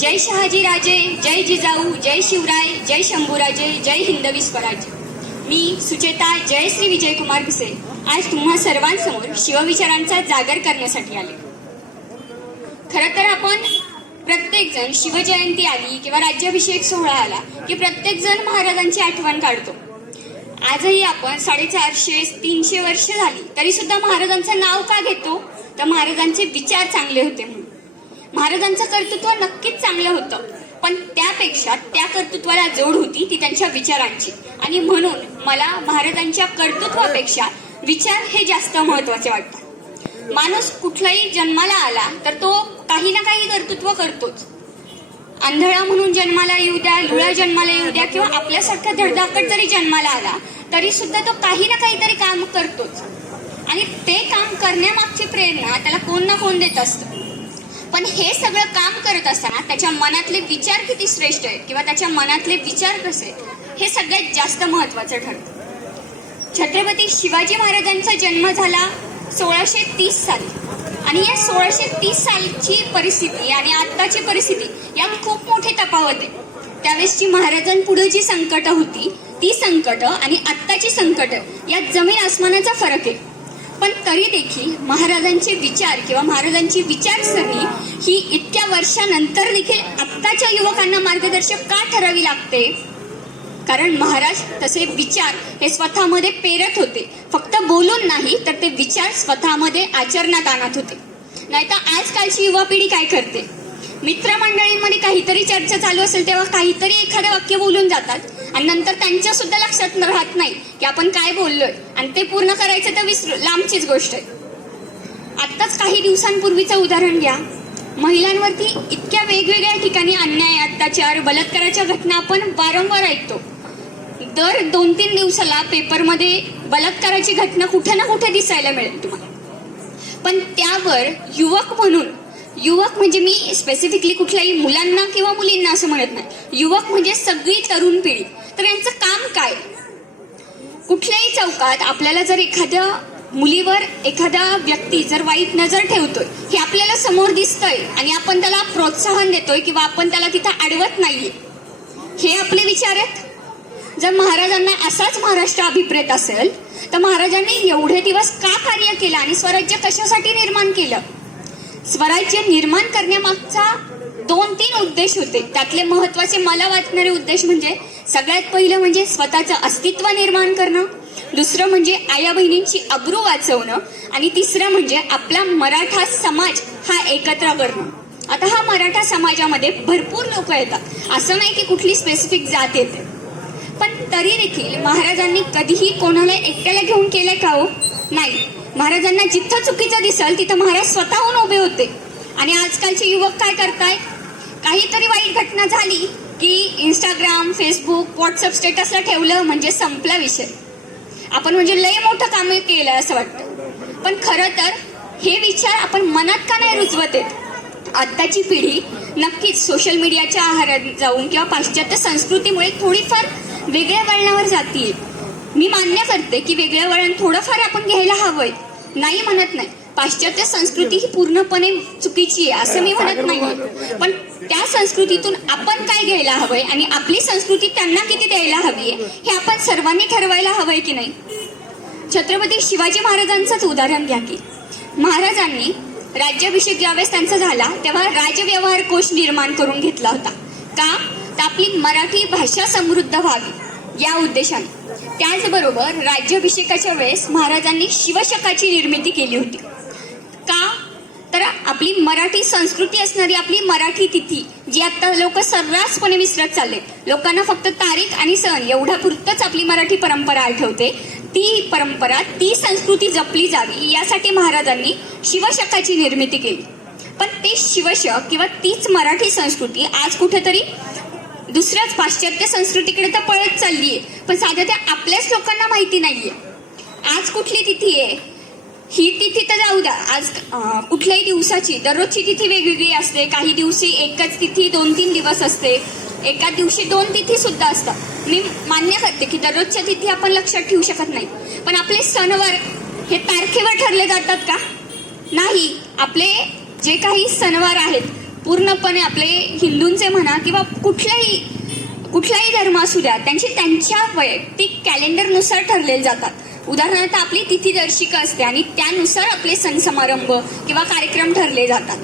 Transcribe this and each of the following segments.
जय शहाजी राजे जय जिजाऊ जय शिवराय जय शंभूराजे जय हिंदवी स्वराज्य मी सुचेता जय श्री विजयकुमार भिसे. आज तुम्हा सर्वांसमोर शिवविचारांचा जागर करण्यासाठी आले. खरं तर आपण प्रत्येक जण शिवजयंती आली किंवा राज्याभिषेक सोहळा आला की प्रत्येक जण महाराजांची आठवण काढतो. आजही आपण साडेचारशे तीनशे वर्ष झाली तरी सुद्धा महाराजांचं नाव का घेतो? तर महाराजांचे विचार चांगले होते म्हणून. महाराजांचं कर्तृत्व नक्कीच चांगलं होतं. पण त्यापेक्षा त्या कर्तृत्वाला जोड होती ती त्यांच्या विचारांची. आणि म्हणून मला महाराजांच्या कर्तृत्वापेक्षा विचार हे जास्त महत्त्वाचे वाटतात. माणूस कुठलाही जन्माला आला तर तो काही ना काही कर्तृत्व करतोच. आंधळा म्हणून जन्माला येऊ द्या लुळा जन्माला येऊ द्या किंवा आपल्यासारखा धडधाकट जरी जन्माला आला तरी सुद्धा तो काही ना काहीतरी काम करतोच. आणि ते काम करण्यामागची प्रेरणा त्याला कोण ना कोण देत असतं. पण हे सगळं काम करत असताना त्याच्या मनातले विचार किती श्रेष्ठ आहेत किंवा त्याच्या मनातले विचार कसे आहेत, हे सगळ्यात जास्त महत्वाचं ठरतं. छत्रपती शिवाजी महाराजांचा जन्म झाला सोळाशे तीस साली. आणि या सोळाशे तीस सालची परिस्थिती आणि आत्ताची परिस्थिती यात खूप मोठी तफावत आहे. त्यावेळेसची महाराजांपुढे जी संकट होती ती संकट आणि आत्ताची संकट यात जमीन आसमानाचा फरक आहे. पण तरी देखील महाराजांचे विचार किंवा महाराजांची विचारसरणी ही इतक्या वर्षानंतर देखील आत्ताच्या युवकांना मार्गदर्शक का ठरावी लागते? कारण महाराज तसे विचार हे स्वतःमध्ये पेरत होते. फक्त बोलून नाही तर ते विचार स्वतःमध्ये आचरणात आणत होते. नाहीतर आजकालची युवा पिढी काय करते? मित्रमंडळींमध्ये काहीतरी चर्चा चालू असेल तेव्हा काहीतरी एखादं वाक्य बोलून जातात. आणि नंतर त्यांच्या सुद्धा लक्षात राहत नाही की आपण काय बोललोय. आणि ते पूर्ण करायचं तर विसरू लांबचीच गोष्ट आहे. आत्ताच काही दिवसांपूर्वीचं उदाहरण घ्या. महिलांवरती इतक्या वेगवेगळ्या ठिकाणी अन्याय अत्याचार बलात्काराच्या घटना आपण वारंवार ऐकतो. दर दोन तीन दिवसाला पेपरमध्ये बलात्काराची घटना कुठे ना कुठे दिसायला मिळेल तुम्हाला. पण त्यावर युवक म्हणून युवक म्हणजे मी स्पेसिफिकली कुठल्याही मुलांना किंवा मुलींना असं म्हणत नाही. युवक म्हणजे सगळी तरुण पिढी. तर यांचं काम काय? कुठल्याही चौकात आपल्याला जर एखाद्या मुलीवर एखादा व्यक्ती जर वाईट नजर ठेवतोय हे आपल्याला समोर दिसतंय आणि आपण त्याला प्रोत्साहन देतोय किंवा आपण त्याला तिथं अडवत नाहीये. हे आपले विचार आहेत? जर महाराजांना असाच महाराष्ट्र अभिप्रेत असेल तर महाराजांनी एवढे दिवस का कार्य केलं आणि स्वराज्य कशासाठी निर्माण केलं? स्वराज्य निर्माण करण्यामागचा दोन तीन उद्देश होते. त्यातले महत्त्वाचे मला वाटणारे उद्देश म्हणजे सगळ्यात पहिलं म्हणजे स्वतःचं अस्तित्व निर्माण करणं. दुसरं म्हणजे आया बहिणींची अब्रू वाचवणं आणि तिसरं म्हणजे आपला मराठा समाज हा एकत्र करणं. आता हा मराठा समाजामध्ये भरपूर लोक येतात. असं नाही की कुठली स्पेसिफिक जात येते. पण तरी देखील महाराजांनी कधीही कोणाला एकट्याला घेऊन केलं का हो? नाही. महाराजांना जिथं चुकीचं दिसल तिथं महाराज स्वतःहून उभे होते. आणि आजकालचे युवक काय करताय? काहीतरी वाईट घटना झाली की इंस्टाग्राम फेसबुक व्हॉट्सअप स्टेटसला ठेवलं म्हणजे संपला विषय. आपण म्हणजे लय मोठं काम केलं असं वाटतं. पण खरं तर हे विचार आपण मनात का नाही रुजवत आहेत? आत्ताची पिढी नक्कीच सोशल मीडियाच्या आहारात जाऊन किंवा पाश्चात्य संस्कृतीमुळे थोडीफार वेगळ्या वळणावर जातील. मी मान्य करते की वेगळं वळण थोडंफार आपण घ्यायला हवंय. नाही म्हणत नाही. पाश्चात्य संस्कृती ही पूर्णपणे चुकीची आहे असं मी म्हणत नाही. पण त्या संस्कृतीतून आपण काय घ्यायला हवंय आणि आपली संस्कृती त्यांना किती द्यायला हवी आहे हे आपण सर्वांनी ठरवायला हवंय की नाही? छत्रपती शिवाजी महाराजांचंच उदाहरण घ्या की. महाराजांनी राज्याभिषेक ज्यावेळेस त्यांचा झाला तेव्हा राजव्यवहार कोश निर्माण करून घेतला होता. का? तर आपली मराठी भाषा समृद्ध व्हावी या उद्देशाने. त्याचबरोबर राज्याभिषेकाच्या वेळेस महाराजांनी शिवशकाची निर्मिती केली होती. का? तर आपली मराठी संस्कृती असणारी आपली मराठी तिथी जी आता लोक सर्रासपणे विसरत चालले लोकांना फक्त तारीख आणि सण एवढ्या पुरतच आपली मराठी परंपरा आठवते. ती परंपरा ती संस्कृती जपली जावी यासाठी महाराजांनी शिवशकाची निर्मिती केली. पण ते शिवशक किंवा तीच मराठी संस्कृती आज कुठेतरी दुसऱ्याच पाश्चात्य संस्कृतीकडे तर पळत चालली आहे पण साध्या त्या आपल्याच लोकांना माहिती नाहीये. आज कुठली तिथी आहे? ही तिथी तर जाऊ द्या. आज कुठल्याही दिवसाची दररोजची तिथी वेगवेगळी असते. काही दिवशी एकच तिथी दोन तीन दिवस असते. एका दिवशी दोन तिथी सुद्धा असतात. मी मान्य करते की दररोजच्या तिथी आपण लक्षात ठेवू शकत नाही. पण आपले सणवार हे तारखेवर ठरले जातात का? नाही. आपले जे काही सणवार आहेत पूर्णपणे आपले हिंदूंचे म्हणा किंवा कुठल्याही कुठलाही धर्म असू द्या त्यांची त्यांच्या वैयक्तिक कॅलेंडरनुसार ठरलेले जातात. उदाहरणार्थ आपली तिथी दर्शिका असते आणि त्यानुसार आपले सण समारंभ किंवा कार्यक्रम ठरले जातात.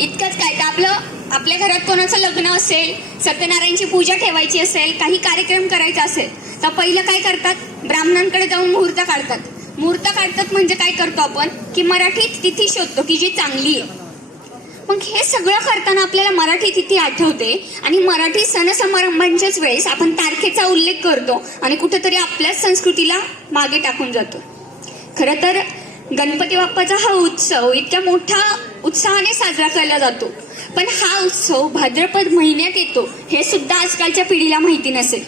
इतकंच काय तर आपलं आपल्या घरात कोणाचं लग्न असेल सत्यनारायणची पूजा ठेवायची असेल काही कार्यक्रम करायचा असेल तर पहिलं काय करतात? ब्राह्मणांकडे जाऊन मुहूर्त काढतात. मुहूर्त काढतात म्हणजे काय करतो आपण? की मराठीत तिथी शोधतो की जी चांगली आहे. मग हे सगळं करताना आपल्याला मराठी तिथी आठवते. आणि मराठी सण समारंभांच्याच वेळेस आपण तारखेचा उल्लेख करतो आणि कुठेतरी आपल्याच संस्कृतीला मागे टाकून जातो. खरं तर गणपती बाप्पाचा हा उत्सव इतक्या मोठ्या उत्साहाने साजरा केला जातो. पण हा उत्सव भाद्रपद महिन्यात येतो हे सुद्धा आजकालच्या पिढीला माहिती नसेल.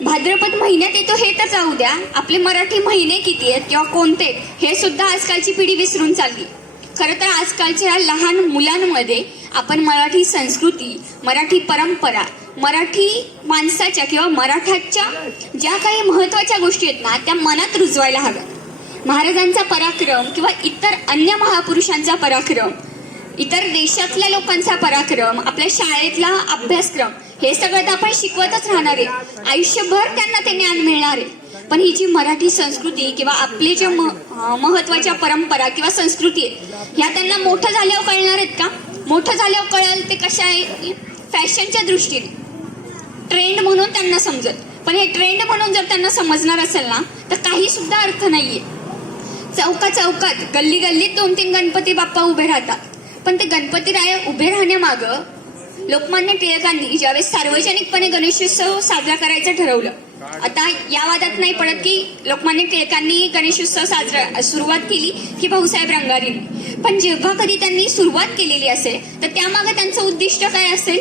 भाद्रपद महिन्यात येतो हे तर जाऊ द्या. आपले मराठी महिने किती आहेत किंवा कोणते आहेत, हे सुद्धा आजकालची पिढी विसरून चालली. खरं तर आजकालच्या लहान मुलांमध्ये आपण मराठी संस्कृती मराठी परंपरा मराठी माणसाच्या किंवा मराठाच्या ज्या काही महत्त्वाच्या गोष्टी आहेत ना त्या मनात रुजवायला हव्यात. महाराजांचा पराक्रम किंवा इतर अन्य महापुरुषांचा पराक्रम इतर देशातल्या लोकांचा पराक्रम आपल्या शाळेतला अभ्यासक्रम हे सगळं तर आपण शिकवतच राहणार आहे. आयुष्यभर त्यांना ते ज्ञान मिळणार आहे. पण ही जी मराठी संस्कृती किंवा आपले ज्या म- महत्त्वाच्या परंपरा किंवा संस्कृती आहेत ह्या त्यांना मोठं झाल्यावर कळणार आहेत का? मोठं झाल्यावर कळेल ते कशा आहे? फॅशनच्या दृष्टीने. ट्रेंड म्हणून त्यांना समजत. पण हे ट्रेंड म्हणून जर त्यांना समजणार असेल ना तर काही सुद्धा अर्थ नाहीये. चौका चौकात गल्ली गल्लीत दोन तीन गणपती बाप्पा उभे राहतात. पण ते गणपती राय उभे राहण्यामागं लोकमान्य टिळकांनी ज्यावेळेस सार्वजनिकपणे गणेशोत्सव साजरा करायचं ठरवलं आता या वादात नाही पडत की लोकमान्य टिळकांनी गणेशोत्सव साजरा सुरुवात केली की भाऊसाहेब रंगारीने पण जेव्हा कधी त्यांनी सुरुवात केलेली असेल तर त्यामागे त्यांचं उद्दिष्ट काय असेल?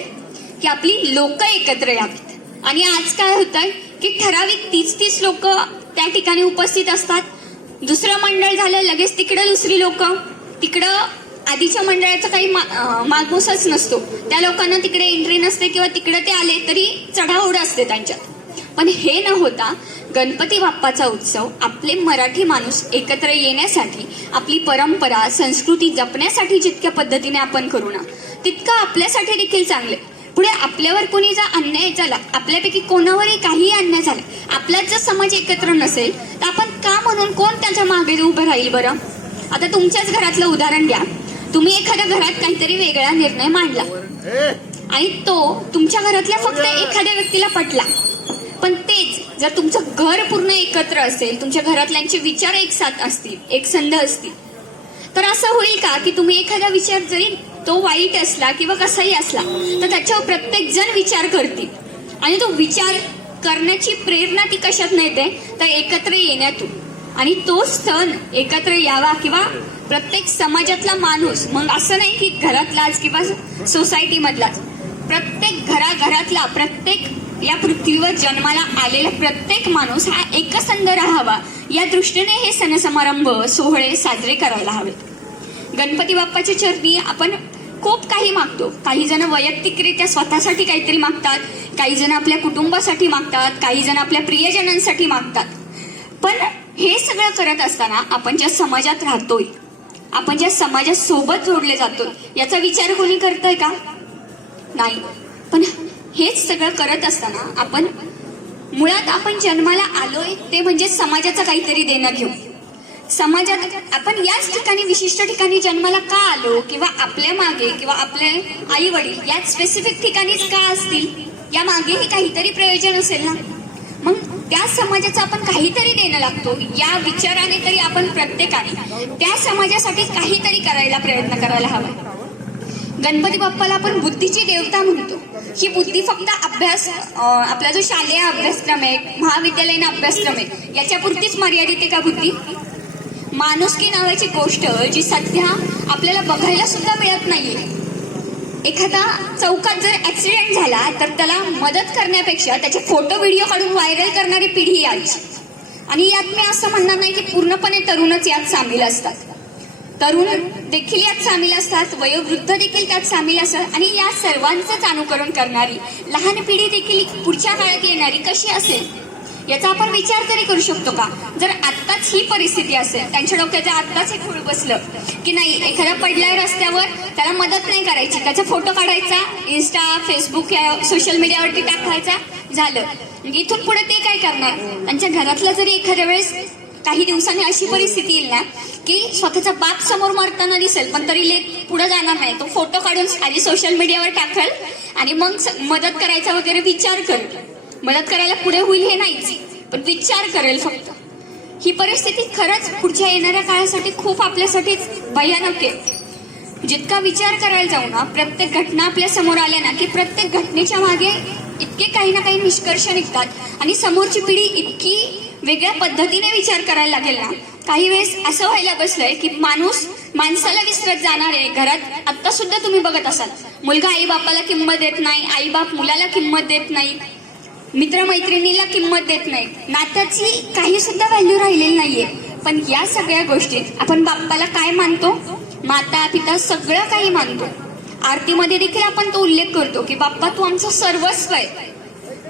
की आपली लोक एकत्र यावीत. आणि आज काय होतंय की ठराविक तीच तीस लोक त्या ठिकाणी उपस्थित असतात. दुसरं मंडळ झालं लगेच तिकडं दुसरी लोक तिकडं आधीच्या मंडळाचा काही मा- मागमूसच नसतो. त्या लोकांना तिकडे एंट्री नसते किंवा तिकडे ते आले तरी चढाओढ असते त्यांच्यात. पण हे न होता गणपती बाप्पाचा उत्सव आपले मराठी माणूस एकत्र येण्यासाठी आपली परंपरा संस्कृती जपण्यासाठी जितक्या पद्धतीने आपण करू ना तितकं आपल्यासाठी देखील चांगले. पुढे आपल्यावर कोणी जर अन्याय झाला आपल्यापैकी कोणावरही काही अन्याय झाला आपलाच जर समाज एकत्र नसेल तर आपण का म्हणून कोण त्याच्यामागे उभं राहील बरं? आता तुमच्याच घरातलं उदाहरण घ्या तुम्ही एखाद्या घरात काहीतरी वेगळा निर्णय मांडला. आणि तो तुमच्या घरातल्या फक्त एखाद्या व्यक्तीला पटला. पण तेच जर तुमचं घर पूर्ण एकत्र असेल तुमच्या घरातल्यांचे विचार एक साथ असतील एक संध असतील तर असं होईल का की तुम्ही एखादा विचार जरी तो वाईट असला किंवा कसाही असला तर त्याच्यावर प्रत्येक जण विचार करतील. आणि तो विचार करण्याची प्रेरणा ती कशात मिळते तर एकत्र येण्यातून. आणि तो सण एकत्र यावा किंवा प्रत्येक समाजातला माणूस मग असं नाही की घरातलाच किंवा सोसायटीमधलाच प्रत्येक घराघरातला प्रत्येक या पृथ्वीवर जन्माला आलेला प्रत्येक माणूस हा एकसंध राहावा. या दृष्टीने हे सण समारंभ सोहळे साजरे करायला हवेत. गणपती बाप्पाच्या चरणी आपण खूप काही मागतो. काही जण वैयक्तिकरित्या स्वतःसाठी काहीतरी मागतात काही जण आपल्या कुटुंबासाठी मागतात काही जण आपल्या प्रियजनांसाठी मागतात. पण हे सगळं करत असताना आपण ज्या समाजात राहतोय आपण ज्या समाजासोबत जोडले जातो याचा विचार कोणी करतोय का? नाही. पण हेच सगळं करत असताना आपण मुळात आपण जन्माला आलोय ते म्हणजे समाजाचं काहीतरी देणं घेऊ समाजात आपण याच ठिकाणी विशिष्ट ठिकाणी जन्माला का आलो किंवा आपल्या मागे किंवा आपले आई वडील याच स्पेसिफिक ठिकाणीच का असतील? या मागेही काहीतरी प्रयोजन असेल ना? मग त्या समाजाचं आपण काहीतरी देणं लागतो या विचाराने तरी आपण प्रत्येकाने त्या समाजासाठी काहीतरी करायला प्रयत्न करायला हवा. गणपती बाप्पाला आपण बुद्धीची देवता म्हणतो. ही बुद्धी फक्त अभ्यास आपला जो शालेय अभ्यासक्रम आहे महाविद्यालयीन अभ्यासक्रम आहे याच्यापुरतीच मर्यादित आहे का बुद्धी? माणुसकी नावाची गोष्ट जी सध्या आपल्याला बघायला सुद्धा मिळत नाहीये. एखादा चौकात जर ऍक्सिडेंट झाला तर त्याला मदत करण्यापेक्षा त्याचे फोटो व्हिडिओ काढून व्हायरल करणारी पिढी आहे आणि यात मी असं म्हणणार नाही की पूर्णपणे तरुणच यात सामील असतात. तरुण देखील यात सामील असतात वयोवृद्ध देखील त्यात सामील असतात आणि या सर्वांचंच अनुकरण करणारी लहान पिढी देखील पुढच्या काळात येणारी कशी असेल? याचा आपण विचार तरी करू शकतो का? जर आत्ताच ही परिस्थिती असेल त्यांच्या डोक्याच्या आत्ताच हे खूळ बसलं की नाही एखादा पडलाय रस्त्यावर त्याला मदत नाही करायची त्याचा फोटो काढायचा इन्स्टा फेसबुक या सोशल मीडियावरती टाकायचा झालं. इथून पुढे ते काय करणार? त्यांच्या घरातला जरी एखाद्या वेळेस काही दिवसांनी अशी परिस्थिती येईल ना की स्वतःचा बाप समोर मारताना दिसेल पण तरी लेख पुढे जाणार नाही. तो फोटो काढून आधी सोशल मीडियावर टाकल आणि मग स- मदत करायचा वगैरे विचार करेल मदत करायला पुढे होईल हे नाहीच पण विचार करेल फक्त. ही परिस्थिती खरंच पुढच्या येणाऱ्या काळासाठी खूप आपल्यासाठी भयानक आहे. जितका विचार करायला जाऊ ना प्रत्येक घटना आपल्यासमोर आल्या ना की प्रत्येक घटनेच्या मागे इतके काही ना काही निष्कर्ष निघतात. आणि समोरची पिढी इतकी वेगळ्या पद्धतीने विचार करायला लागेल ना काही वेळेस असं व्हायला बसलंय की माणूस माणसाला विसरत जाणार आहे. घरात आता सुद्धा तुम्ही बघत असाल मुलगा आई बापाला किंमत देत नाही आई बाप मुलाला किंमत देत नाही. मित्रमैत्रिणीला किंमत देत नाही. नात्याची काही सुद्धा व्हॅल्यू राहिलेली नाहीये. पण या सगळ्या गोष्टीत आपण बाप्पाला काय मानतो? माता पिता सगळं काही मानतो. आरतीमध्ये देखील आपण तो उल्लेख करतो की बाप्पा तू आमचं सर्वस्व आहे.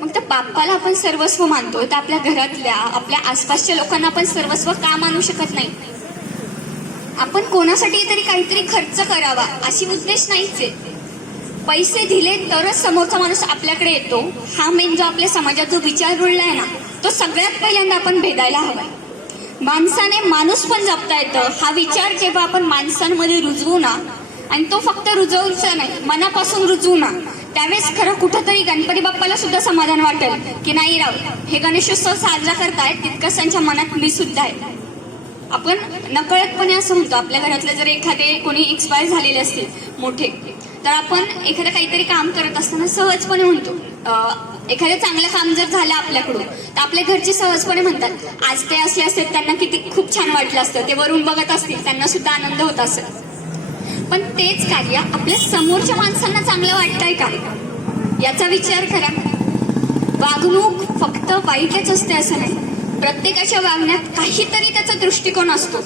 मग तर बाप्पाला आपण सर्वस्व मानतो. तर आपल्या घरातल्या आपल्या आसपासच्या लोकांना आपण सर्वस्व का मानू शकत नाही? आपण कोणासाठी तरी काहीतरी खर्च करावा अशी उद्देश नाहीच आहे. पैसे दिले तरच समोरचा माणूस आपल्याकडे येतो. हा मेन जो आपल्या समाजात जो विचार रुळलाय ना तो सगळ्यात पहिल्यांदा आपण भेदायला हवाय. माणसाने माणूस पण जपता येतं. हा विचार जेव्हा आपण माणसांमध्ये रुजवू ना आणि तो फक्त रुजवूचा नाही मनापासून रुजवू ना त्यावेळेस खरं कुठंतरी गणपती बाप्पाला सुद्धा समाधान वाटेल. की नाही राव हे गणेशोत्सव साजरा करतायत तितकंच त्यांच्या मनात मी सुद्धा आहे. आपण नकळतपणे असं म्हणतो आपल्या घरातले जर एखादे कोणी एक्सपायर झालेले असतील मोठे तर आपण एखादं काहीतरी काम करत असताना सहजपणे म्हणतो. एखादं चांगलं काम जर झालं आपल्याकडून तर आपल्या घरचे सहजपणे म्हणतात आज ते असले असते त्यांना किती खूप छान वाटलं असतं. ते वरून बघत असतील त्यांना सुद्धा आनंद होत असेल. पण तेच कार्य आपल्या समोरच्या माणसांना चांगलं वाटतंय का? याचा विचार करा. वागणूक फक्त वाईटच असते असं नाही. प्रत्येकाच्या वागण्यात काहीतरी त्याचा दृष्टिकोन असतो.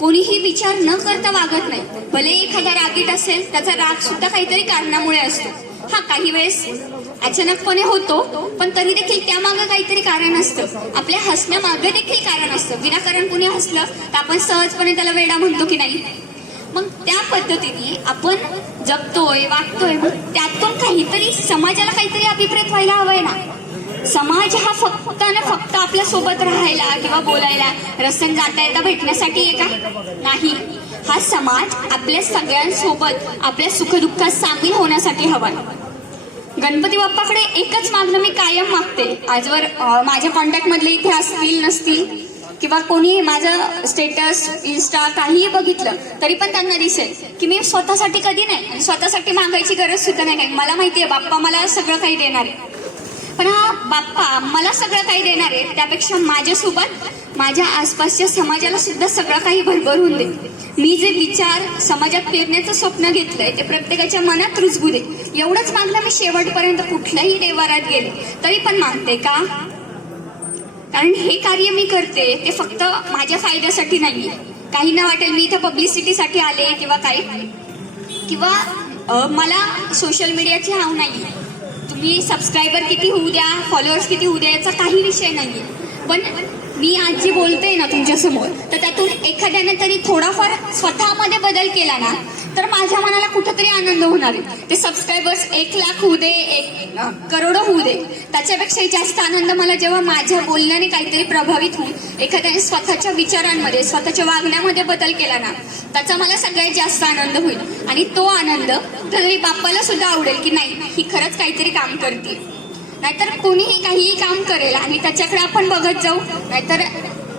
कोणीही विचार न करता वागत नाही. भले एखादा रागीट असेल त्याचा राग सुद्धा काहीतरी कारणामुळे असतो. हा काही वेळेस अचानकपणे होतो पण तरी देखील त्यामागं काहीतरी कारण असतं. आपल्या हसण्यामागं देखील कारण असतं. विनाकारण कुणी हसलं तर आपण सहजपणे त्याला वेडा म्हणतो की नाही? मग त्या पद्धतीने आपण जगतोय वागतोय मग त्यातून काहीतरी समाजाला काहीतरी अभिप्रेत व्हायला हवंय ना. समाज हा फक्त ना फक्त आपल्यासोबत राहायला किंवा बोलायला रस्त्याने जाता येता भेटण्यासाठी आहे. का नाही. हा समाज आपल्या सगळ्यांसोबत आपल्या सुखदुःखात सामील होण्यासाठी हवा. गणपती बाप्पाकडे एकच मागणं मी कायम मागते. आजवर माझ्या कॉन्टॅक्टमधले इथे असतील नसतील किंवा कोणी माझं स्टेटस इन्स्टा काहीही बघितलं तरी पण त्यांना दिसेल की मी स्वतःसाठी कधी नाही आणि स्वतःसाठी मागायची गरज सुद्धा नाही. मला मला आहे बाप्पा मला सगळं काही देणार आहे. पण हा बाप्पा मला सगळं काही देणार आहे. त्यापेक्षा माझ्यासोबत माझ्या आसपासच्या समाजाला सुद्धा सगळं काही भरभरून दे. मी जे विचार समाजात पेरण्याचं स्वप्न घेतलंय ते प्रत्येकाच्या मनात रुजवू दे. एवढंच मागलं मी शेवटपर्यंत कुठल्याही देवारात गेले. तरी पण मागते का? कारण हे कार्य मी करते ते फक्त माझ्या फायद्यासाठी नाही काही ना वाटेल मी इथं पब्लिसिटीसाठी आले किंवा काही. किंवा मला सोशल मीडियाची हाव नाही मी सबस्क्रायबर किती होऊ द्या फॉलोअर्स किती होऊ द्या याचा काही विषय नाहीये. पण मी आज जे बोलते ना तुमच्यासमोर तर त्यातून एखाद्याने तरी थोडाफार स्वतःमध्ये बदल केला ना तर माझ्या मनाला कुठेतरी आनंद होणार आहे. ते सबस्क्रायबर्स एक लाख होऊ दे एक अ, करोडो होऊ दे. त्याच्यापेक्षाही जास्त आनंद मला जेव्हा माझ्या बोलण्याने काहीतरी प्रभावित होऊन एखाद्याने स्वतःच्या विचारांमध्ये स्वतःच्या वागण्यामध्ये बदल केला ना त्याचा मला सगळ्यात जास्त आनंद होईल. आणि तो आनंद तरी बाप्पाला सुद्धा आवडेल की नाही ही खरंच काहीतरी काम करते नाहीतर कोणीही काहीही काम करेल आणि त्याच्याकडे आपण बघत जाऊ नाहीतर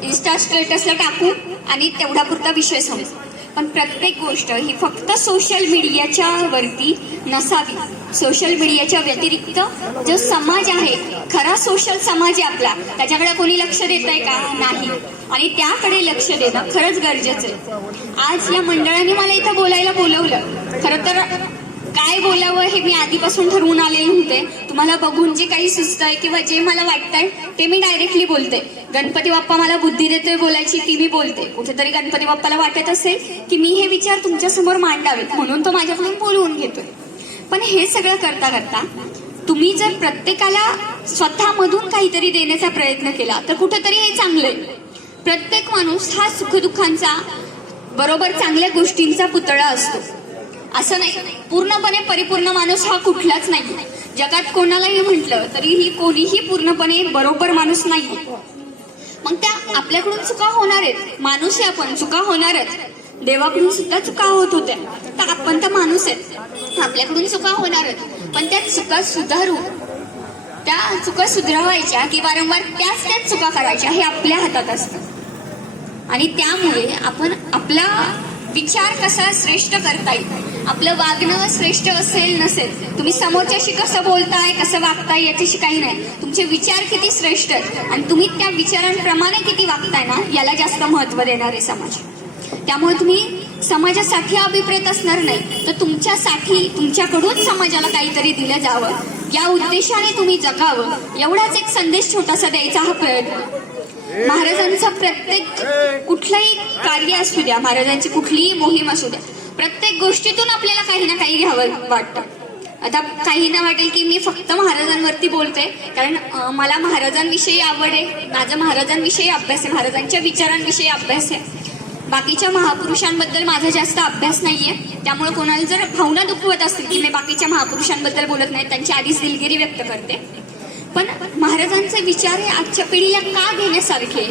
इन्स्टा स्टेटसला टाकू आणि तेवढा पुरता विषय समजू पण प्रत्येक गोष्ट ही फक्त सोशल मीडियाच्या वरती नसावी. सोशल मीडियाच्या व्यतिरिक्त जो समाज आहे खरा सोशल समाज आहे आपला त्याच्याकडे कोणी लक्ष देत आहे का? नाही. आणि त्याकडे लक्ष देणं खरंच गरजेचं आहे. आज या मंडळाने मला इथं बोलायला बोलवलं. खरं तर काय बोलावं हे मी आधीपासून ठरवून आलेले होते. तुम्हाला बघून जे काही सुचतंय किंवा जे मला वाटतंय ते मी डायरेक्टली बोलते. गणपती बाप्पा मला बुद्धी देतोय बोलायची ती मी बोलते. कुठेतरी गणपती बाप्पाला वाटत असेल की मी हे विचार तुमच्यासमोर मांडावेत म्हणून तो माझ्याकडून बोलवून घेतोय. पण हे सगळं करता करता तुम्ही जर प्रत्येकाला स्वतःमधून काहीतरी देण्याचा प्रयत्न केला तर कुठंतरी हे चांगलं आहे प्रत्येक माणूस हा सुखदुःखांचा बरोबर चांगल्या गोष्टींचा पुतळा असतो. असं नाही. पूर्णपणे परिपूर्ण माणूस हा कुठलाच नाही जगात कोणालाही म्हटलं तरीही कोणीही पूर्णपणे बरोबर माणूस नाही मग त्या आपल्याकडून चुका होणार आहेत. माणूस आहे आपण चुका होणारच देवाकडून सुद्धा चुका होत होत्या. तर आपण तर माणूस आहेत. आपल्याकडून चुका होणारच पण त्या चुका सुधारू. त्या चुका सुधरवायच्या की वारंवार त्याच त्याच चुका करायच्या हे आपल्या हातात असतं. आणि त्यामुळे आपण आपला विचार कसा श्रेष्ठ करता येईल? आपलं वागणं श्रेष्ठ असेल नसेल तुम्ही समोरच्याशी कसं बोलताय कसं वागताय याच्याशी काही नाही. तुमचे विचार किती श्रेष्ठ आहेत आणि तुम्ही त्या विचारांप्रमाणे किती वागताय ना याला जास्त महत्त्व देणार आहे समाज. त्यामुळे तुम्ही समाजासाठी अभिप्रेत असणार नाही तर तुमच्यासाठी तुमच्याकडून समाजाला काहीतरी दिलं जावं. या उद्देशाने तुम्ही जगावं. एवढाच एक संदेश छोटासा द्यायचा हा प्रयत्न. महाराजांचा प्रत्येक कुठलंही कार्य असू द्या महाराजांची कुठलीही मोहीम असू द्या प्रत्येक गोष्टीतून आपल्याला काही ना काही घ्यावं वाटतं. आता काही ना वाटेल की मी फक्त महाराजांवरती बोलते. कारण मला महाराजांविषयी आवड आहे. माझा महाराजांविषयी अभ्यास आहे. महाराजांच्या विचारांविषयी अभ्यास आहे. बाकीच्या महापुरुषांबद्दल माझा जास्त अभ्यास नाही आहे त्यामुळे कोणाला जर भावना दुखवत असतील की मी बाकीच्या महापुरुषांबद्दल बोलत नाही त्यांची आधीच दिलगिरी व्यक्त करते. पण महाराजांचे विचार हे आजच्या पिढीला का घेण्यासारखे?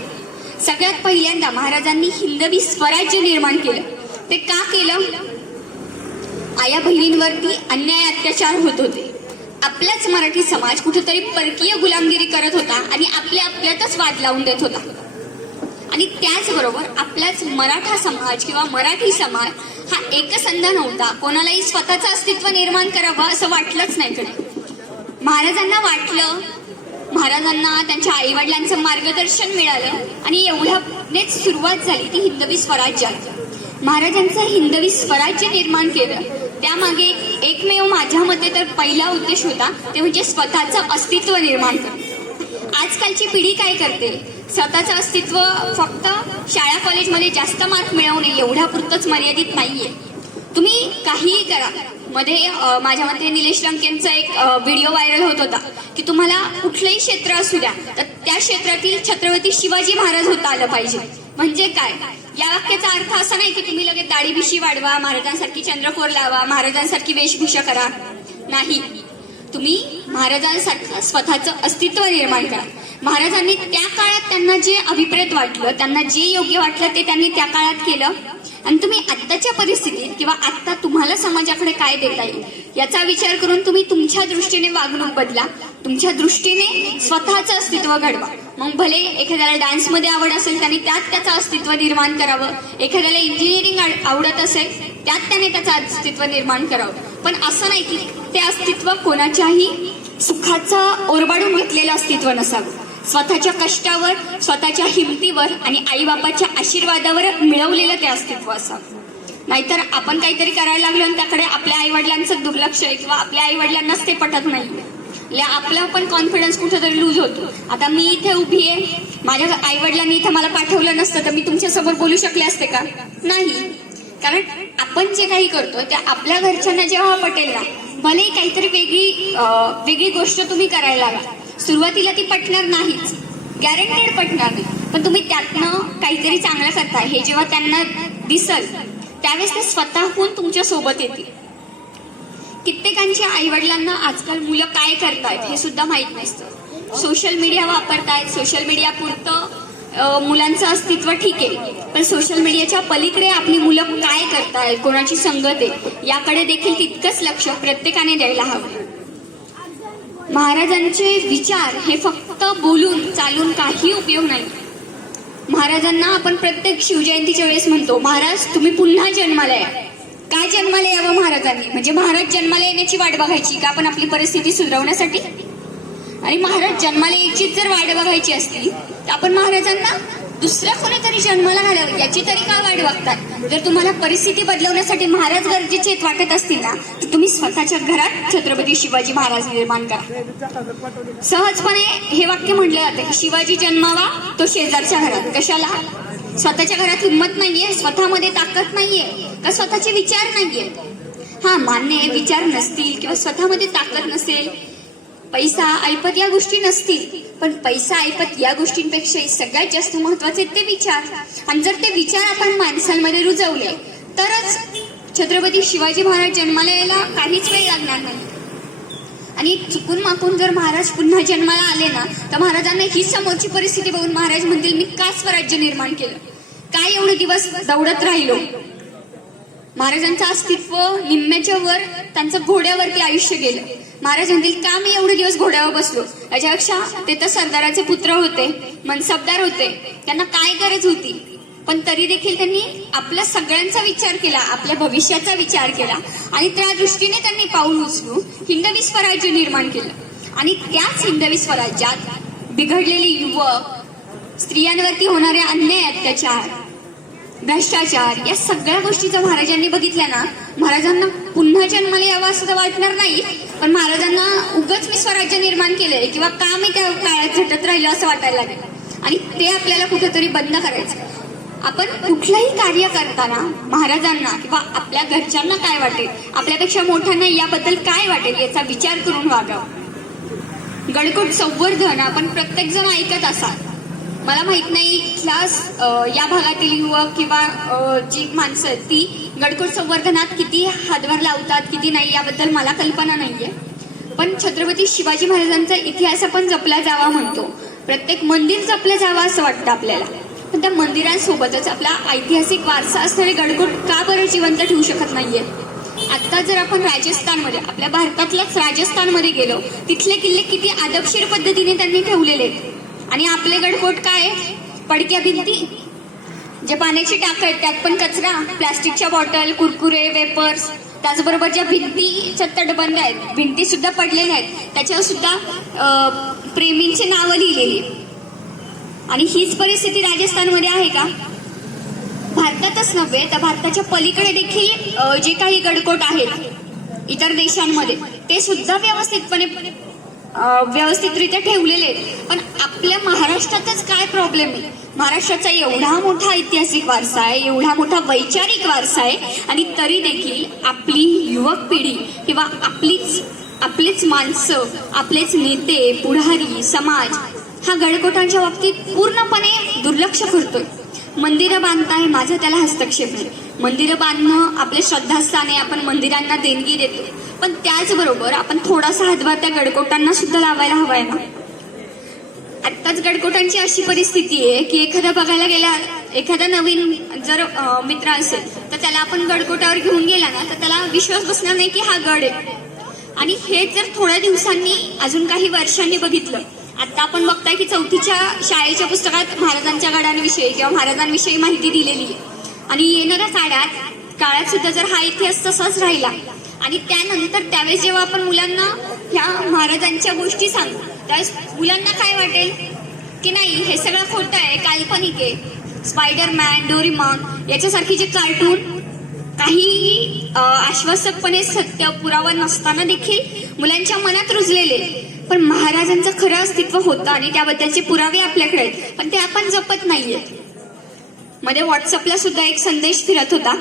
सगळ्यात पहिल्यांदा महाराजांनी हिंदवी स्वराज्य निर्माण केलं. ते का केलं? आया बहिणींवरती अन्याय अत्याचार होत होते. आपलाच मराठी समाज कुठेतरी परकीय गुलामगिरी करत होता आणि आपल्या आपल्यातच वाद लावून देत होता. आणि त्याचबरोबर आपलाच मराठा समाज किंवा मराठी समाज हा एकसंध नव्हता. कोणालाही स्वतःचं अस्तित्व निर्माण करावं असं वाटलंच नाही कडे महाराजांना वाटलं महाराजांना त्यांच्या आईवडिलांचं मार्गदर्शन मिळालं आणि एवढ्यानेच सुरुवात झाली ती हिंदवी स्वराज्यात. महाराजांचं हिंदवी स्वराज्य निर्माण केलं. त्यामागे एकमेव माझ्या मते तर पहिला उद्देश होता ते म्हणजे स्वतःचं अस्तित्व निर्माण करणं. आजकालची पिढी काय करते? स्वतःचं अस्तित्व फक्त शाळा कॉलेजमध्ये जास्त मार्क मिळवणे एवढ्या पुरतंच मर्यादित नाहीये. तुम्ही काहीही करा. मध्ये माझ्या मते निलेश लंकेंचा एक व्हिडिओ व्हायरल होत होता की तुम्हाला कुठलंही क्षेत्र असू द्या तर त्या क्षेत्रातील छत्रपती शिवाजी महाराज होता आलं पाहिजे. म्हणजे काय? या वाक्याचा अर्थ असा नाही की तुम्ही लगेच दाढी वाढवा महाराजांसारखी चंद्रकोर लावा महाराजांसारखी वेशभूषा करा. नाही. तुम्ही महाराजांसारखं स्वतःचं अस्तित्व निर्माण करा. महाराजांनी त्या काळात त्यांना जे अभिप्रेत वाटलं त्यांना जे योग्य वाटलं ते त्यांनी त्या काळात केलं. आणि तुम्ही आत्ताच्या परिस्थितीत किंवा आत्ता तुम्हाला समाजाकडे काय देता येईल याचा विचार करून तुम्ही तुमच्या दृष्टीने वागणूक बदला तुमच्या दृष्टीने स्वतःचं अस्तित्व घडवा. मग भले एखाद्याला डान्समध्ये आवड असेल त्याने त्यात त्याचं अस्तित्व निर्माण करावं. एखाद्याला इंजिनिअरिंग आवडत असेल त्यात त्याने त्याचं अस्तित्व निर्माण करावं. पण असं नाही की ते अस्तित्व कोणाच्याही सुखाचं ओरबाडून घेतलेलं अस्तित्व नसावं. स्वतःच्या कष्टावर स्वतःच्या हिमतीवर आणि आईबापाच्या आशीर्वादावर मिळवलेलं ते अस्तित्व असावं नाहीतर आपण काहीतरी करायला लागलो आणि त्याकडे आपल्या आई वडिलांचं दुर्लक्ष आहे किंवा आपल्या आई वडिलांनाच ते पटत नाही आपला पण कॉन्फिडन्स कुठेतरी लूज होतो. आता मी इथे उभी आहे. माझ्या आई वडिलांनी इथे मला पाठवलं नसतं तर मी तुमच्यासमोर बोलू शकले असते का? नाही. कारण आपण जे काही करतो ते आपल्या घरच्यांना जेव्हा पटेल ना भलेही काहीतरी वेगळी वेगळी गोष्ट तुम्ही करायला लागा. सुरुवातीला ती पटणार नाहीच. गॅरंटेड पटणार नाही. पण तुम्ही त्यातनं काहीतरी चांगलं करताय. हे जेव्हा त्यांना दिसल त्यावेळेस ते स्वतःहून तुमच्यासोबत येतील. कित्येकांच्या आई वडिलांना आजकाल मुलं काय करतायत हे सुद्धा माहीत नसतं. सोशल मीडिया वापरतायत. सोशल मीडिया पुरतं मुलांचं अस्तित्व ठीक आहे. पण सोशल मीडियाच्या पलीकडे आपली मुलं काय करतायत कोणाची संगत आहे याकडे देखील तितकंच लक्ष प्रत्येकाने द्यायला हवं. महाराजांचे विचार हे फक्त बोलून चालून काही उपयोग नाही. महाराजांना आपण प्रत्येक शिवजयंतीच्या वेळेस म्हणतो महाराज तुम्ही पुन्हा जन्माला या. काय जन्माला यावं महाराजांनी? म्हणजे महाराज जन्माला येण्याची वाट बघायची का आपण आपली परिस्थिती सुधारवण्यासाठी? आणि महाराज जन्माला यायची जर वाट बघायची असली तर आपण महाराजांना दुसऱ्या कोणीतरी जन्माला घालावं याची तरी का वाट बघतात? जर तुम्हाला परिस्थिती बदलवण्यासाठी महाराज गरजेचे आहेत वाटत असतील ना तर तुम्ही स्वतःच्या घरात छत्रपती शिवाजी महाराज निर्माण करा. सहजपणे हे वाक्य म्हटलं जातं की शिवाजी जन्मावा तो शेजारच्या घरात. कशाला? स्वतःच्या घरात हिंमत नाहीये स्वतःमध्ये ताकद नाहीये का स्वतःचे विचार नाहीये हा मान्य आहे विचार नसतील किंवा स्वतःमध्ये ताकद नसेल पैसा ऐपत या गोष्टी नसतील. पण पैसा ऐपत या गोष्टींपेक्षाही सगळ्यात जास्त महत्त्वाचे ते विचार. आणि जर ते विचार आपण माणसांमध्ये रुजवले तरच छत्रपती शिवाजी महाराज जन्माला यायला काहीच वेळ लागणार नाही. आणि चुकून मापून जर महाराज पुन्हा जन्माला आले ना तर महाराजांना ही समोरची परिस्थिती बघून महाराज म्हणतील मी का स्वराज्य निर्माण केलं? काय एवढे दिवस दौडत राहिलो? महाराजांचं अस्तित्व निम्म्याच्या वर त्यांचं घोड्यावरती आयुष्य गेलं. महाराज म्हणतील का मी एवढे दिवस घोड्यावर बसलो? याच्यापेक्षा ते तर सरदाराचे पुत्र होते मनसबदार होते. त्यांना काय गरज होती? पण तरी देखील त्यांनी आपल्या सगळ्यांचा विचार केला आपल्या भविष्याचा विचार केला. आणि त्या दृष्टीने त्यांनी पाऊल उचलून हिंदवी स्वराज्य निर्माण केलं. आणि त्याच हिंदवी स्वराज्यात बिघडलेले युवक स्त्रियांवरती होणारे अन्याय अत्याचार भ्रष्टाचार या सगळ्या गोष्टीचा महाराजांनी बघितल्या ना महाराजांना पुन्हा जन्माला यावा असं वाटणार नाही. पण महाराजांना उगच मी स्वराज्य निर्माण केलंय किंवा का मी त्या काळात झटत राहिलो असं वाटायला लागेल. आणि ते आपल्याला कुठेतरी बंद करायचं. आपण कुठलंही कार्य करताना महाराजांना किंवा आपल्या घरच्यांना काय वाटेल आपल्यापेक्षा मोठ्यांना याबद्दल काय वाटेल याचा विचार करून वागावं. गडकोट संवर्धन आपण प्रत्येक जण ऐकत असाल. मला माहीत नाही क्लास या भागातील युवक किंवा जी माणसं आहेत ती गडकोट संवर्धनात किती हातभार लावतात किती नाही याबद्दल मला कल्पना नाहीये. पण छत्रपती शिवाजी महाराजांचा इतिहास आपण जपला जावा म्हणतो. प्रत्येक मंदिर जपलं जावं असं वाटतं आपल्याला. पण त्या मंदिरांसोबतच आपला ऐतिहासिक वारसा असणारे गडकोट का बरं जिवंत ठेवू शकत नाहीये? आता जर आपण राजस्थानमध्ये आपल्या भारतातल्याच राजस्थानमध्ये गेलो तिथले किल्ले किती आदबशीर पद्धतीने त्यांनी ठेवलेले आहेत. आणि आपले गडकोट काय पडक्या भिंती? जे पाण्याची टाक आहेत त्यात पण कचरा प्लास्टिकच्या बॉटल कुरकुरे वेपर्स त्याचबरोबर ज्या भिंतीच्या तटबंद आहेत भिंती सुद्धा पडलेल्या आहेत त्याच्यावर सुद्धा प्रेमींची नावं लिहिलेली आणि हीच परिस्थिती राजस्थानमध्ये आहे का? भारतातच नव्हे तर भारताच्या पलीकडे देखील जे काही गडकोट आहेत इतर देशांमध्ये ते सुद्धा व्यवस्थितपणे व्यवस्थितरित्या ठेवलेले आहेत. पण आपल्या महाराष्ट्रातच काय प्रॉब्लेम आहे? महाराष्ट्राचा एवढा मोठा ऐतिहासिक वारसा आहे एवढा मोठा वैचारिक वारसा आहे आणि तरी देखील आपली युवक पिढी किंवा आपलीच आपलीच माणसं आपलेच नेते पुढारी समाज हा गडकोटांच्या बाबतीत पूर्णपणे दुर्लक्ष करतोय. मंदिरं बांधताय माझा त्याला हस्तक्षेप नाही. मंदिरं बांधणं आपले श्रद्धास्थान आहे आपण मंदिरांना देणगी देतो. पण त्याचबरोबर आपण थोडासा हातभार त्या गडकोटांना सुद्धा लावायला हवाय ना. आत्ताच गडकोटांची अशी परिस्थिती आहे की एखादा बघायला गेला एखादा नवीन जर मित्र असेल तर त्याला आपण गडकोटावर घेऊन गेला ना तर त्याला विश्वास बसणार नाही की हा गड आहे. आणि हे जर थोड्या दिवसांनी अजून काही वर्षांनी बघितलं आता आपण बघताय की चौथीच्या शाळेच्या पुस्तकात महाराजांच्या गडांविषयी किंवा महाराजांविषयी माहिती दिलेली आहे. आणि येणाऱ्या काळात काळात सुद्धा जर हा इतिहास तसाच राहिला आणि त्यानंतर त्यावेळेस जेव्हा आपण मुलांना ह्या महाराजांच्या गोष्टी सांगू त्यावेळेस मुलांना काय वाटेल? की नाही हे सगळं खोटं आहे काल्पनिक आहे. स्पायडरमॅन डोरीमॉन याच्यासारखी जे कार्टून काही आश्वासकपणे सत्य पुरावा नसताना देखील मुलांच्या मनात रुजलेले. पण महाराजांचं खरं अस्तित्व होतं आणि त्याबद्दलचे पुरावे आपल्याकडे आहेत. पण ते आपण जपत नाहीये. मध्ये व्हॉट्सअपला सुद्धा एक संदेश फिरत होता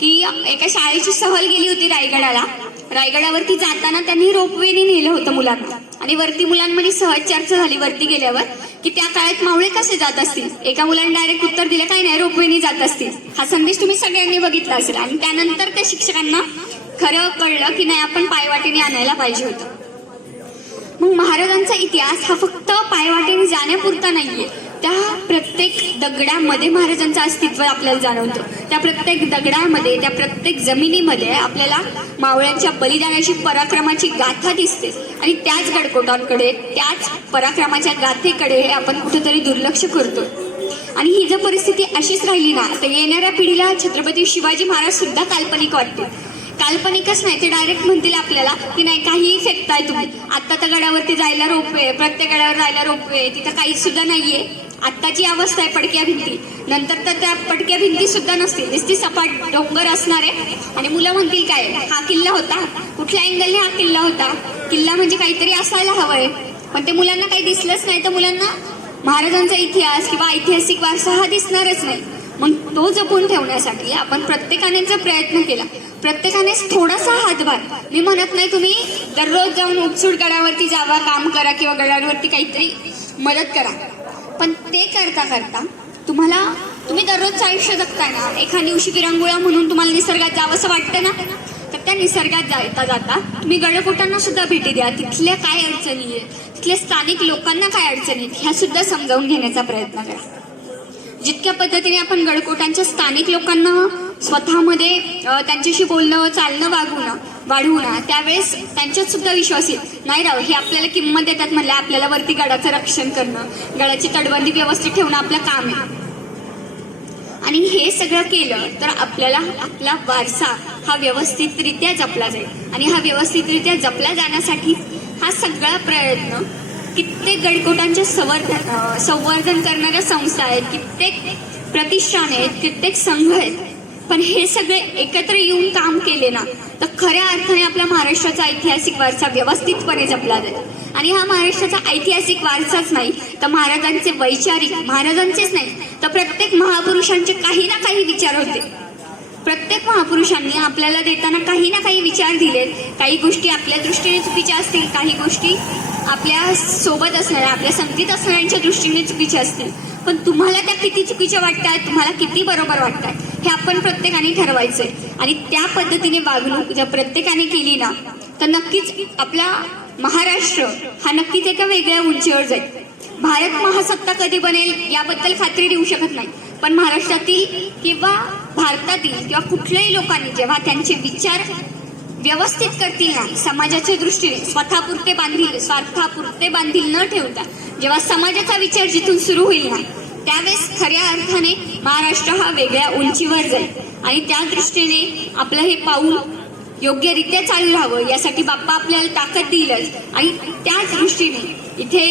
की एका शाळेची सहल गेली होती रायगडाला. रायगडावरती जाताना त्यांनी रोपवेने नेलं होतं मुलांना. आणि वरती मुलांमध्ये सहज चर्चा झाली वरती गेल्यावर की त्या काळात मावळे कसे जात असतील? एका मुलाने डायरेक्ट उत्तर दिलं काय नाही रोपवेने जात असतील. हा संदेश तुम्ही सगळ्यांनी बघितला असेल. आणि त्यानंतर त्या शिक्षकांना खरं कळलं की नाही आपण पायवाटेने आणायला पाहिजे होतं. मग महाराजांचा इतिहास हा फक्त पायवाटेने जाण्यापुरता नाहीये. त्या प्रत्येक दगडामध्ये महाराजांचं अस्तित्व आपल्याला जाणवतं. त्या प्रत्येक दगडामध्ये त्या प्रत्येक जमिनीमध्ये आपल्याला मावळ्यांच्या बलिदानाची पराक्रमाची गाथा दिसते. आणि त्याच गडकोटांकडे त्याच पराक्रमाच्या गाथेकडे आपण कुठेतरी दुर्लक्ष करतो आणि ही जर परिस्थिती अशीच राहिली ना तर येणाऱ्या पिढीला छत्रपती शिवाजी महाराज सुद्धा काल्पनिक वाटते काल्पनिकच नाही ते डायरेक्ट म्हणतील आपल्याला की नाही काहीही फेकताय तुम्ही. आत्ता त्या गडावरती जायला रोपवे प्रत्येक गडावर जायला रोपवे तिथं काही सुद्धा नाहीये. आत्ताची अवस्था आहे पडक्या भिंती. नंतर तर त्या पडक्या भिंती सुद्धा नसतील. दिसती सपाट डोंगर असणार आहे. आणि मुलं म्हणतील काय हा किल्ला होता. कुठल्या अँगलने हा किल्ला होता? किल्ला म्हणजे काहीतरी असायला हवंय. पण ते मुलांना काही दिसलंच नाही. तर मुलांना महाराजांचा इतिहास किंवा ऐतिहासिक वारसा हा दिसणारच नाही. मग तो जपून ठेवण्यासाठी आपण प्रत्येकाने जर प्रयत्न केला प्रत्येकानेच थोडासा हातभार. मी म्हणत नाही तुम्ही दररोज जाऊन उपसूट गडावरती जावा काम करा किंवा गडावरती काहीतरी मदत करा. पण ते करता करता तुम्हाला तुम्ही दररोजचं आयुष्य जगताय ना एखादी दिवशी विरंगुळा म्हणून तुम्हाला निसर्गात जावं असं वाटतं ना तर त्या निसर्गात जाता जाता तुम्ही गडकोटांना सुद्धा भेटी द्या. तिथल्या काय अडचणी आहेत? तिथल्या स्थानिक लोकांना काय अडचणी आहेत? ह्या सुद्धा समजावून घेण्याचा प्रयत्न करा. जितक्या पद्धतीने आपण गडकोटांच्या स्थानिक लोकांना स्वतःमध्ये त्यांच्याशी बोलणं चालणं वागवणं वाढवणं त्यावेळेस त्यांच्यात सुद्धा विश्वास येईल. नाही राव हे आपल्याला किंमत देतात म्हणलं आपल्याला वरती गडाचं रक्षण करणं गडाची तटबंदी व्यवस्थित ठेवणं आपलं काम आहे. आणि हे सगळं केलं तर आपल्याला आपला वारसा हा व्यवस्थितरित्या जपला जाईल. आणि हा व्यवस्थितरित्या जपला जाण्यासाठी हा सगळा प्रयत्न कित्येक गडकोटांच्या संवर्धन संवर्धन करणाऱ्या संस्था आहेत कित्येक प्रतिष्ठान आहेत कित्येक संघ आहेत पण हे सगळे एकत्र येऊन काम केले ना तर खऱ्या अर्थाने आपल्या महाराष्ट्राचा ऐतिहासिक वारसा व्यवस्थितपणे जपला जातो. आणि हा महाराष्ट्राचा ऐतिहासिक वारसाच नाही तर महाराजांचे वैचारिक महाराजांचेच नाही तर प्रत्येक महापुरुषांचे काही ना काही विचार होते. प्रत्येक महापुरुषांनी आपल्याला देताना काही ना काही विचार दिलेत काही गोष्टी आपल्या दृष्टीने चुकीच्या असतील काही गोष्टी आपल्यासोबत असणाऱ्या आपल्या संगीत असणाऱ्यांच्या दृष्टीने चुकीच्या असतील. पण तुम्हाला त्या किती चुकीच्या वाटतात तुम्हाला किती बरोबर वाटतात हे आपण प्रत्येकाने ठरवायचंय. आणि त्या पद्धतीने वागणूक जर प्रत्येकाने केली ना तर नक्कीच आपला महाराष्ट्र हा नक्कीच एका वेगळ्या उंचीवर जाईल. भारत महासत्ता कधी बनेल याबद्दल खात्री देऊ शकत नाही. पण महाराष्ट्रातील किंवा भारतातील किंवा कुठल्याही लोकांनी जेव्हा त्यांचे विचार व्यवस्थित करतील ना समाजाच्या दृष्टीने स्वतःपुरते बांधील स्वार्थापुरते बांधील न ठेवता जेव्हा समाजाचा विचार जिथून सुरू होईल ना त्यावेळेस खऱ्या अर्थाने महाराष्ट्र हा वेगळ्या उंचीवर जाईल. आणि त्या दृष्टीने आपलं हे पाऊल योग्यरित्या चालू राहावं यासाठी बाप्पा आपल्याला ताकद देईलच आणि त्या दृष्टीने इथे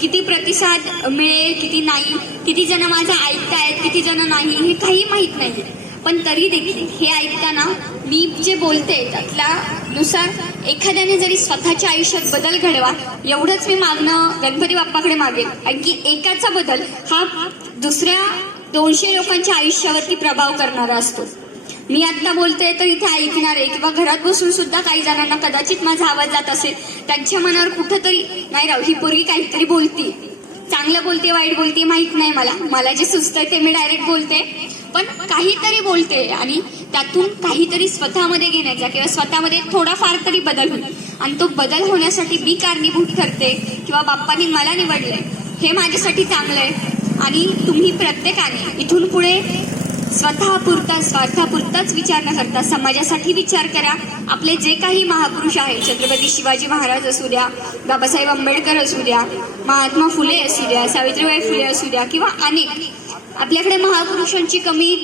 किती प्रतिसाद मिळेल किती नाही किती जण माझं ऐकतायत किती जण नाही हे काही माहीत नाही. पण तरी देखील हे ऐकताना मी जे बोलते त्यातल्या नुसार एखाद्याने जरी स्वतःच्या आयुष्यात बदल घडवा एवढंच मी मागणं गणपती बाप्पाकडे मागेन. आणखी एकाचा बदल हा दुसऱ्या दोनशे लोकांच्या आयुष्यावरती प्रभाव करणारा असतो. मी आता बोलते तर इथे ऐकणारे किंवा घरात बसून सुद्धा काही जणांना कदाचित माझा आवाज जात असेल त्यांच्या मनावर कुठंतरी नाही राव ही पूर्वी काहीतरी बोलती. चांगलं बोलते वाईट बोलते माहीत नाही मला. मला जे सुचतंय ते मी डायरेक्ट बोलते. पण काहीतरी बोलते आणि त्यातून काहीतरी स्वतःमध्ये घेण्याचा किंवा स्वतःमध्ये थोडाफार तरी बदल होईल. आणि तो बदल होण्यासाठी मी कारणीभूत ठरते किंवा बाप्पानी मला निवडलंय. हे माझ्यासाठी चांगलं आहे आणि तुम्ही प्रत्येकाने इथून पुढे स्वतःपुरता स्वार्थापुरताच विचार न करता समाजासाठी विचार करा. आपले जे काही महापुरुष आहेत छत्रपती शिवाजी महाराज असू द्या बाबासाहेब आंबेडकर असू द्या महात्मा फुले असू द्या सावित्रीबाई फुले असू द्या किंवा अनेक आपल्याकडे महापुरुषांची कमी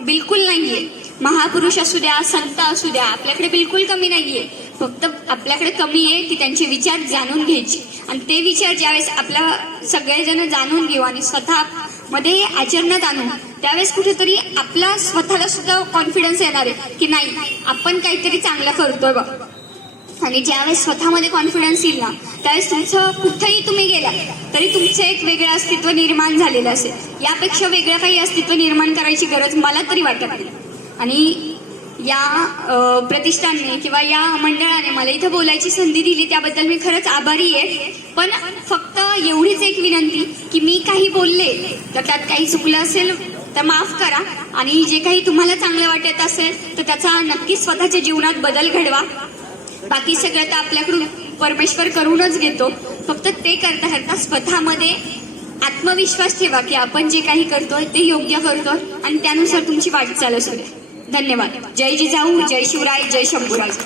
बिलकुल नाही आहे महापुरुष असू द्या संत असू द्या आपल्याकडे बिलकुल कमी नाही आहे फक्त आपल्याकडे कमी आहे की त्यांचे विचार जाणून घ्यायचे. आणि ते विचार ज्यावेळेस आपल्या सगळेजण जाणून घेऊ आणि स्वतः मध्ये आचरणात आणू त्यावेळेस कुठेतरी आपला स्वतःला सुद्धा कॉन्फिडन्स येणार आहे की नाही आपण काहीतरी चांगलं करतोय बघ. आणि ज्यावेळेस स्वतःमध्ये कॉन्फिडन्स येईल ना त्यावेळेस तुमचं कुठेही तुम्ही गेला तरी तुमचं एक वेगळं अस्तित्व निर्माण झालेलं असेल. यापेक्षा वेगळं काही अस्तित्व निर्माण करायची गरज मला तरी वाटत नाही. आणि या प्रतिष्ठानने किंवा या मंडळाने मला इथं बोलायची संधी दिली त्याबद्दल मी खरंच आभारी आहे. पण फक्त एवढीच एक विनंती की मी काही बोलले तर त्यात काही चुकलं असेल तर माफ करा. आणि जे काही तुम्हाला चांगलं वाटत असेल तर त्याचा नक्की स्वतःच्या जीवनात बदल घडवा. बाकी सगळं तर आपल्याकडून परमेश्वर करूनच घेतो. फक्त ते करता करता स्वतःमध्ये आत्मविश्वास ठेवा की आपण जे काही करतोय ते योग्य करतोय. आणि त्यानुसार तुमची वाटचाल असू द्या धन्यवाद. जय जिजाऊ जय शिवराय जय शंभूराज.